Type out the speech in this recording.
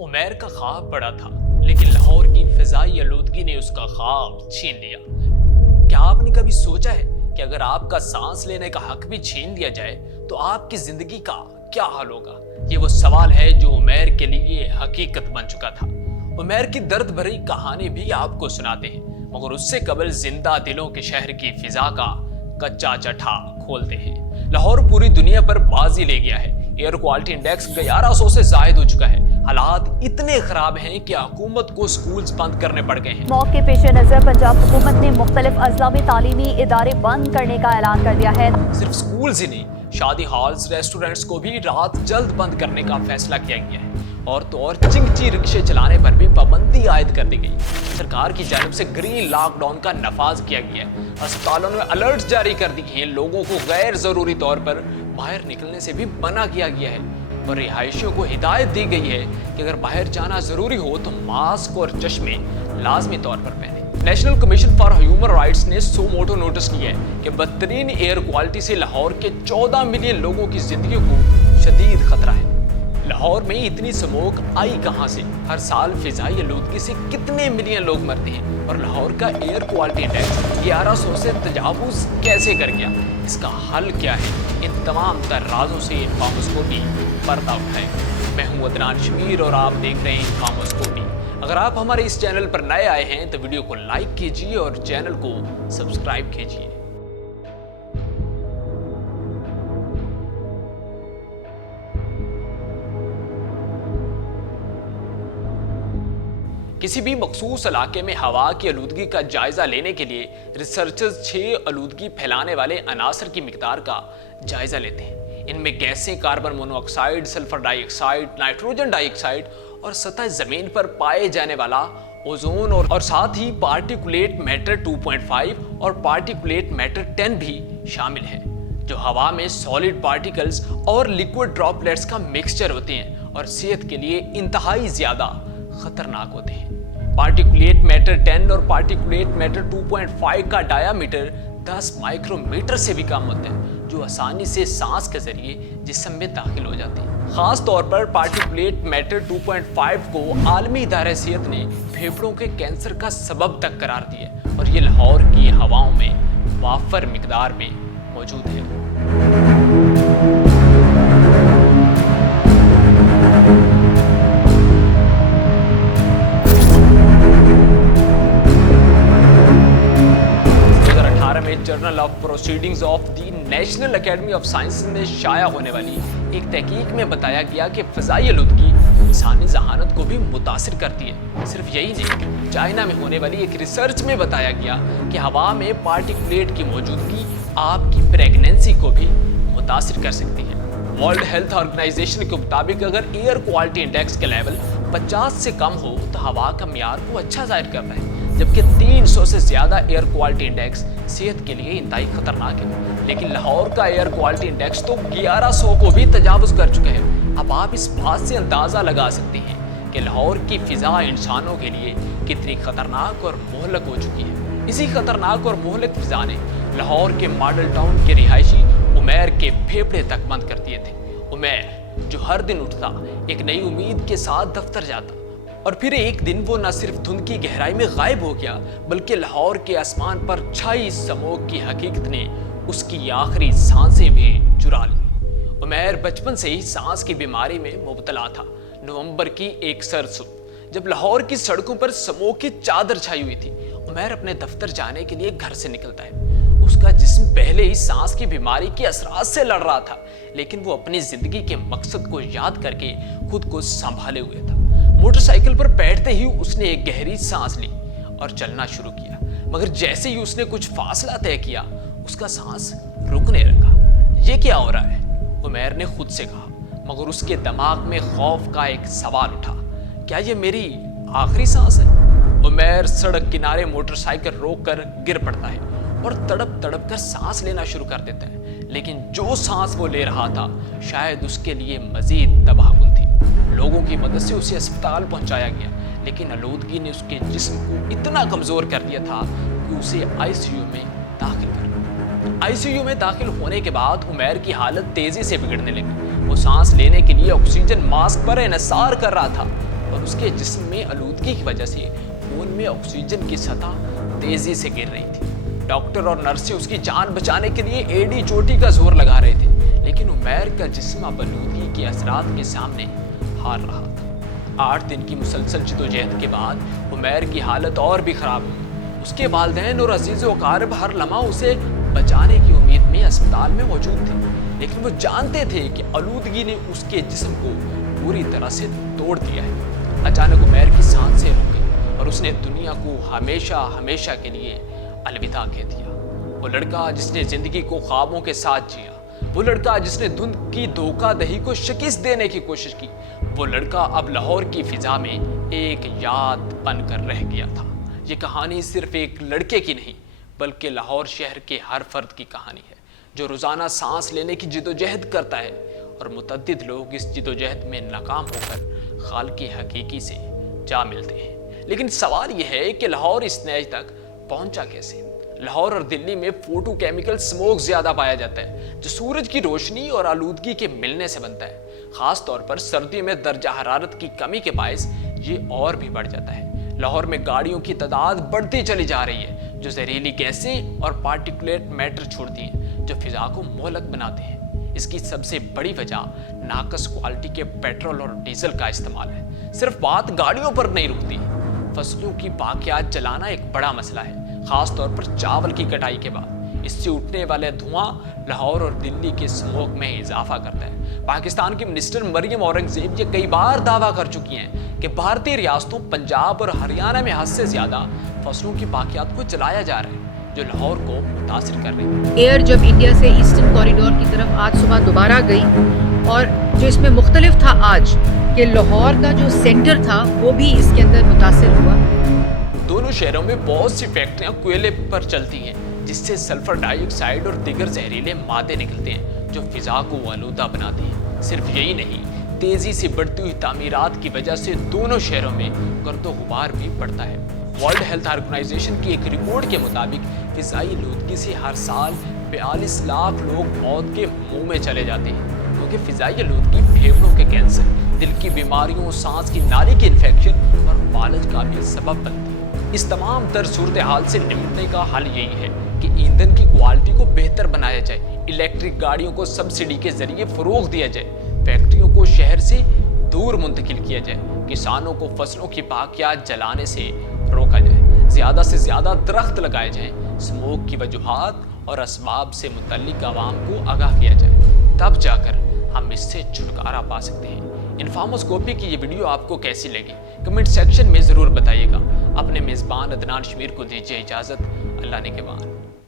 उमैर का ख्वाब बड़ा था, लेकिन लाहौर की फिजाई आलूदगी ने उसका ख्वाब छीन लिया। क्या आपने कभी सोचा है कि अगर आपका सांस लेने का हक भी छीन लिया जाए तो आपकी जिंदगी का क्या हाल होगा? ये वो सवाल है जो उमैर के लिए हकीकत बन चुका था। उमैर की दर्द भरी कहानी भी आपको सुनाते हैं, मगर उससे कबल जिंदा दिलों के शहर की फिजा का कच्चा चट्टा खोलते हैं। लाहौर पूरी दुनिया पर बाजी ले गया है। एयर क्वालिटी इंडेक्स 1100 से जायद हो चुका है। हालात इतने खराब हैं कि हुकूमत को स्कूल्स बंद करने पड़ गए हैं। मौके के पेश नजर पंजाब हुकूमत ने मुख्तलिफ अजला में तालीमी इदारे बंद करने का ऐलान कर दिया है। सिर्फ स्कूल्स ही नहीं, शादी हॉल्स, रेस्टोरेंट्स को भी रात जल्द बंद करने का फैसला किया गया है। और तो और चिंगची रिक्शे चलाने पर भी पाबंदी आयद कर दी गई। सरकार की जानिब से ग्रीन लॉकडाउन का नफाज किया गया है। अस्पतालों ने अलर्ट जारी कर दिए हैं। लोगों को गैर जरूरी तौर पर बाहर निकलने से भी मना किया गया है और रिहायशियों को हिदायत दी गई है कि अगर बाहर जाना जरूरी हो तो मास्क और चश्मे लाजमी तौर पर पहने। National commission for human rights ने सो मोटो नोटिस किया है कि बदतरीन एयर क्वालिटी से लाहौर के 14 मिलियन लोगों की जिंदगी को शदीद खतरा है। लाहौर में इतनी स्मोक आई कहां से? हर साल फिजाई आलूदगी से कितने मिलियन लोग मरते हैं और लाहौर का एयर क्वालिटी इंडेक्स 1100 से तजावुज कैसे कर गया? इसका हल क्या है? इन तमाम तर राजों से खामोशकोपी पर्दा उठाए। मैं हूं अदनान शमीर और आप देख रहे हैं खामोशकोपी। अगर आप हमारे इस चैनल पर नए आए हैं तो वीडियो को लाइक कीजिए और चैनल को सब्सक्राइब कीजिए। किसी भी मखसूस इलाके में हवा की आलूदगी का जायजा लेने के लिए रिसर्चर्स 6 आलूदगी फैलाने वाले अनासर की मिकदार का जायजा लेते हैं। इनमें गैसें carbon monoxide, sulphur dioxide, nitrogen dioxide और सतह जमीन पर पाए जाने वाला ओजोन और साथ ही पार्टिकुलेट मैटर 2.5 और पार्टिकुलेट मैटर 10 भी शामिल है, जो हवा में सॉलिड पार्टिकल्स और लिक्विड ड्रॉपलेट्स का मिक्सचर होते हैं और सेहत के लिए इंतहाई ज्यादा खतरनाक होते हैं। पार्टिकुलेट मैटर 10 और पार्टिकुलेट मैटर 2.5 का डायामीटर 10 माइक्रोमीटर से भी कम होता है, जो आसानी से सांस के जरिए जिस्म में दाखिल हो जाते हैं। खास तौर पर पार्टिकुलेट मैटर 2.5 को आलमी इदारे सेहत ने फेफड़ों के कैंसर का सबब तक करार दिया और ये लाहौर की हवाओं में वाफर मिकदार में मौजूद है। Journal of proceedings of the national academy of science में शाया होने वाली एक तहकीक में बताया गया कि फिजाई आलूदगी इंसानी जहानत को भी मुतासिर करती है। सिर्फ यही नहीं, चाइना में होने वाली एक रिसर्च में बताया गया कि हवा में पार्टिकुलेट की मौजूदगी आपकी प्रेगनेंसी को भी मुतासिर कर सकती है। वर्ल्ड हेल्थ ऑर्गेनाइजेशन के मुताबिक अगर एयर क्वालिटी इंडेक्स के लेवल 50 से कम हो तो हवा का मियार को अच्छा जाहिर करता है, जबकि 300 से ज्यादा एयर क्वालिटी इंडेक्स सेहत के लिए इंतहाई खतरनाक है। लेकिन लाहौर का एयर क्वालिटी इंडेक्स तो 1100 को भी तजावुज कर चुका है। अब आप इस बात से अंदाजा लगा सकते हैं कि लाहौर की फिजा इंसानों के लिए कितनी खतरनाक और मोहलक हो चुकी है। इसी खतरनाक और मोहलक फिजा ने लाहौर के मॉडल टाउन के रिहायशी उमैर के फेफड़े तक बंद कर दिए थे। उमैर जो हर दिन उठता, एक नई उम्मीद के साथ दफ्तर जाता और फिर एक दिन वो न सिर्फ धुंध की गहराई में गायब हो गया, बल्कि लाहौर के आसमान पर छाई स्मोक की हकीकत ने उसकी आखिरी सांसें भी चुरा ली। उमैर बचपन से ही सांस की बीमारी में मुब्तला था। नवंबर की एक सर्द सुबह जब लाहौर की सड़कों पर स्मोक की चादर छाई हुई थी, उमैर अपने दफ्तर जाने के लिए घर से निकलता है। उसका जिस्म पहले ही सांस की बीमारी के असरात से लड़ रहा था, लेकिन वो अपनी जिंदगी के मकसद को याद करके खुद को संभाले हुए था। मोटरसाइकिल पर बैठते ही उसने एक गहरी सांस ली और चलना शुरू किया, मगर जैसे ही उसने कुछ फासला तय किया उसका सांस रुकने लगा। ये क्या हो रहा है? उमैर ने खुद से कहा, मगर उसके दिमाग में खौफ का एक सवाल उठा, क्या ये मेरी आखिरी सांस है? उमैर सड़क किनारे मोटरसाइकिल रोककर गिर पड़ता है और तड़प तड़प कर सांस लेना शुरू कर देता है, लेकिन जो सांस वो ले रहा था शायद उसके लिए मजीद तबाहकुन थी। लोगों की मदद से उसे अस्पताल पहुंचाया गया, लेकिन आलूदगी ने उसके जिस्म को इतना कमजोर कर दिया था कि उसे आईसीयू में दाखिल कर दिया। आईसीयू में दाखिल होने के बाद उमैर की हालत तेजी से बिगड़ने लगी। वो सांस लेने के लिए ऑक्सीजन मास्क पर इन्हिसार कर रहा था और उसके जिस्म में आलूदगी की वजह से खून में ऑक्सीजन की सतह तेजी से गिर रही थी। डॉक्टर और नर्सें उसकी जान बचाने के लिए एड़ी चोटी का जोर लगा रहे थे, लेकिन उमैर का जिस्म अब आलूदगी के असरात के सामने हार रहा था। 8 दिन की मुसलसल जदोजहद के बाद उमैर की हालत और भी खराब हुई। उसके वालिदैन और अजीज़ व अकारिब हर लम्हा उसे बचाने की उम्मीद में अस्पताल में मौजूद थे, लेकिन वो जानते थे कि आलूदगी ने उसके जिस्म को पूरी तरह से तोड़ दिया है। अचानक उमैर की सांसें रुक गई और उसने दुनिया को हमेशा हमेशा के लिए अलविदा कह दिया। वो लड़का जिसने ज़िंदगी को ख्वाबों के साथ जिया, वो लड़का जिसने धुंध की धोखाधही को शिकस्त देने की कोशिश की, वो लड़का अब लाहौर की फिजा में एक याद बनकर रह गया था। ये कहानी सिर्फ एक लड़के की नहीं, बल्कि लाहौर शहर के हर फर्द की कहानी है, जो रोज़ाना सांस लेने की जिदोजहद करता है, और मुतअद्दिद लोग इस जिदोजहद में नाकाम होकर खालिक़ हकीकी से जा मिलते हैं। लेकिन सवाल यह है कि लाहौर इस नतीजे तक पहुंचा कैसे? लाहौर और दिल्ली में फोटो केमिकल स्मोक ज़्यादा पाया जाता है, जो सूरज की रोशनी और आलूदगी के मिलने से बनता है। ख़ास तौर पर सर्दी में दर्जा हरारत की कमी के बायस ये और भी बढ़ जाता है। लाहौर में गाड़ियों की तादाद बढ़ती चली जा रही है, जो जहरीली गैसें और पार्टिकुलेट मैटर छोड़ती हैं, जो फिजा को मोहलक बनाते हैं। इसकी सबसे बड़ी वजह नाकस क्वालिटी के पेट्रोल और डीजल का इस्तेमाल है। सिर्फ बात गाड़ियों पर नहीं रुकती, फसलों की बाकियात जलाना एक बड़ा मसला है, खास तौर पर चावल की कटाई के बाद। इससे उठने वाले धुआं लाहौर और दिल्ली के स्मोक में इजाफा करता है। पाकिस्तान की मिनिस्टर मरियम औरंगजेब ये कई बार दावा कर चुकी हैं कि भारतीय रियासतों पंजाब और हरियाणा में हद से ज्यादा फसलों की बाकियात को जलाया जा रहा है, जो लाहौर को मुतासिर कर रही है। एयर जब इंडिया से ईस्टर्न कॉरिडोर की तरफ आज सुबह दोबारा गई, और जो इसमें मुख्तलिफ था आज कि लाहौर का जो सेंटर था वो भी इसके अंदर मुतासिर हुआ। दोनों शहरों में बहुत सी फैक्ट्रियां कोयले पर चलती हैं, जिससे सल्फर डाइऑक्साइड और दीगर जहरीले मादे निकलते हैं, जो फिजा को आलूदा बनाते हैं। सिर्फ यही नहीं, तेजी से बढ़ती हुई तामीरात की वजह से दोनों शहरों में गर्दो गुबार भी बढ़ता है। वर्ल्ड हेल्थ ऑर्गेनाइजेशन की एक रिपोर्ट के मुताबिक फिजाई आलूदगी से हर साल 42 लाख लोग मौत के मुंह में चले जाते हैं, क्योंकि फिजाई आलूदगी फेफड़ों के कैंसर, दिल की बीमारियों, सांस की नाली के इन्फेक्शन और फालज का भी सबब बनती है। इस तमाम तर सूरत हाल से निपटने का हल यही है कि ईंधन की क्वालिटी को बेहतर बनाया जाए, इलेक्ट्रिक गाड़ियों को सब्सिडी के जरिए फरोग दिया जाए, फैक्ट्रियों को शहर से दूर मुंतकिल किया जाए, किसानों को फसलों की बाकियात जलाने से रोका जाए, ज़्यादा से ज़्यादा दरख्त लगाए जाएं, स्मोक की वजूहात और असबाब से मुतल्लिक आवाम को आगाह किया जाए, तब जाकर हम इससे छुटकारा पा सकते हैं। इन्फॉर्मोस्कोपी की ये वीडियो आपको कैसी लगी कमेंट सेक्शन में ज़रूर बताइएगा। अपने मेज़बान अदनान शमीर को दीजिए इजाज़त। अल्लाह ने के बाद।